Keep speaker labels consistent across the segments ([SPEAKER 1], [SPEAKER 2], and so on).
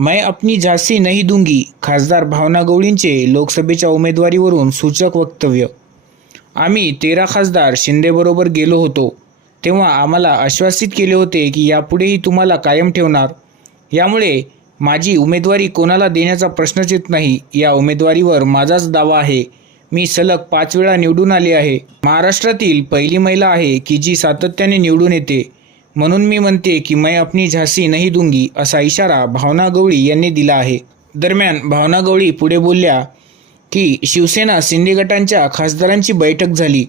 [SPEAKER 1] मैं अपनी झासी नहीं दूंगी खासदार भावना गवळींचे लोकसभेच्या उमेदवारीवरून सूचक वक्तव्य. आम्ही तेरा खासदार शिंदेबरोबर गेलो होतो. तेव्हा आम्हाला आश्वासित केले होते की यापुढेही तुम्हाला कायम ठेवणार. यामुळे माझी उमेदवारी कोणाला देण्याचा प्रश्नच येत नाही. या उमेदवारीवर माझाच दावा आहे. मी सलग पाच वेळा निवडून आले आहे. महाराष्ट्रातील पहिली महिला आहे की जी सातत्याने निवडून येते. म्हणून मी म्हणते की मैं अपनी झासी नाही दूंगी असा इशारा भावना गवळी यांनी दिला आहे. दरम्यान भावना गवळी पुढे बोलल्या की शिवसेना शिंदे गटांच्या खासदारांची बैठक झाली.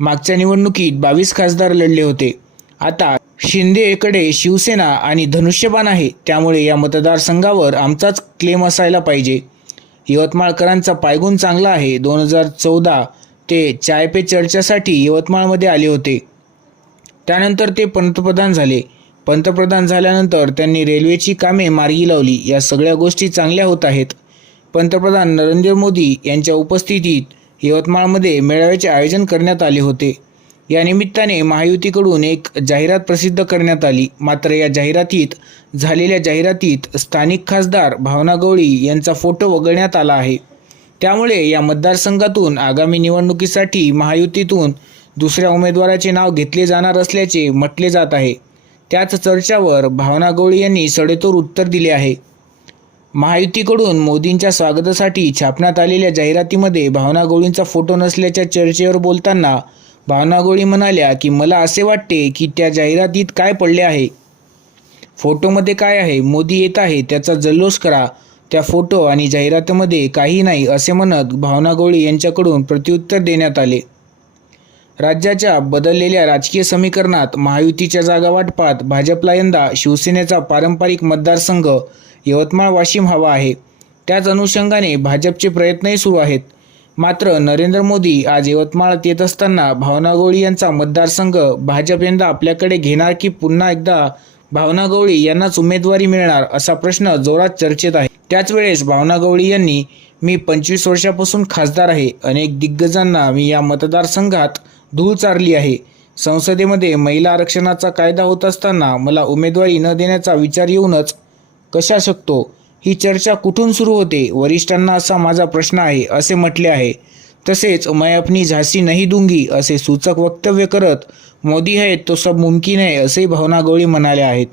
[SPEAKER 1] मागच्या निवडणुकीत बावीस खासदार लढले होते. आता शिंदेकडे शिवसेना आणि धनुष्यबाण आहे त्यामुळे या मतदारसंघावर आमचाच क्लेम असायला पाहिजे. यवतमाळकरांचा पायगुण चांगला आहे. दोन हजार चौदा ते चाय पे चर्चासाठी यवतमाळमध्ये आले होते. त्यानंतर ते पंतप्रधान झाले. पंतप्रधान झाल्यानंतर त्यांनी रेल्वेची कामे मार्गी लावली. या सगळ्या गोष्टी चांगल्या होत आहेत. पंतप्रधान नरेंद्र मोदी यांच्या उपस्थितीत यवतमाळमध्ये मेळाव्याचे आयोजन करण्यात आले होते. या निमित्ताने महायुतीकडून एक जाहिरात प्रसिद्ध करण्यात आली. मात्र या जाहिरातीत झालेल्या जाहिरातीत स्थानिक खासदार भावना गवळी यांचा फोटो वगळण्यात आला आहे. त्यामुळे या मतदारसंघातून आगामी निवडणुकीसाठी महायुतीतून दुसऱ्या उमेदवाराचे नाव घेतले जाणार असल्याचे म्हटले जात आहे. त्याच चर्चावर भावना गवळी यांनी सडेतोड उत्तर दिले आहे. महायुतीकडून मोदींच्या स्वागतासाठी छापण्यात आलेल्या जाहिरातीमध्ये भावना गवळींचा फोटो नसल्याच्या चर्चेवर बोलताना भावना गवळी म्हणाल्या की मला असे वाटते की त्या जाहिरातीत काय पडले आहे. फोटोमध्ये काय आहे? मोदी येत आहे त्याचा जल्लोष करा. त्या फोटो आणि जाहिरातीमध्ये काही नाही असे म्हणत भावना गवळी यांच्याकडून प्रत्युत्तर देण्यात आले. राज्याच्या बदललेल्या राजकीय समीकरणात महायुतीच्या जागा वाटपात भाजपला यंदा शिवसेनेचा पारंपरिक मतदारसंघ यवतमाळ वाशिम हवा आहे. त्याच अनुषंगाने भाजपचे प्रयत्नही सुरू आहेत. मात्र नरेंद्र मोदी आज यवतमाळात येत असताना भावना गवळी यांचा मतदारसंघ भाजप यंदा आपल्याकडे घेणार की पुन्हा एकदा भावना गवळी यांनाच उमेदवारी मिळणार असा प्रश्न जोरात चर्चेत आहे. त्याच वेळेस भावना गवळी यांनी मी पंचवीस वर्षापासून खासदार आहे. अनेक दिग्गजांना मी या मतदारसंघात धूळ चारली आहे. संसदेमध्ये महिला आरक्षणाचा कायदा होत असताना मला उमेदवारी न देण्याचा विचार येऊनच कशा शकतो? ही चर्चा कुठून सुरू होते? वरिष्ठांना असा माझा प्रश्न आहे असे म्हटले आहे. तसेच मैं अपनी झासी नाही दूंगी असे सूचक वक्तव्य करत मोदी आहेत तो सब मुमकिन आहे असेही भावना गवळी म्हणाले आहेत.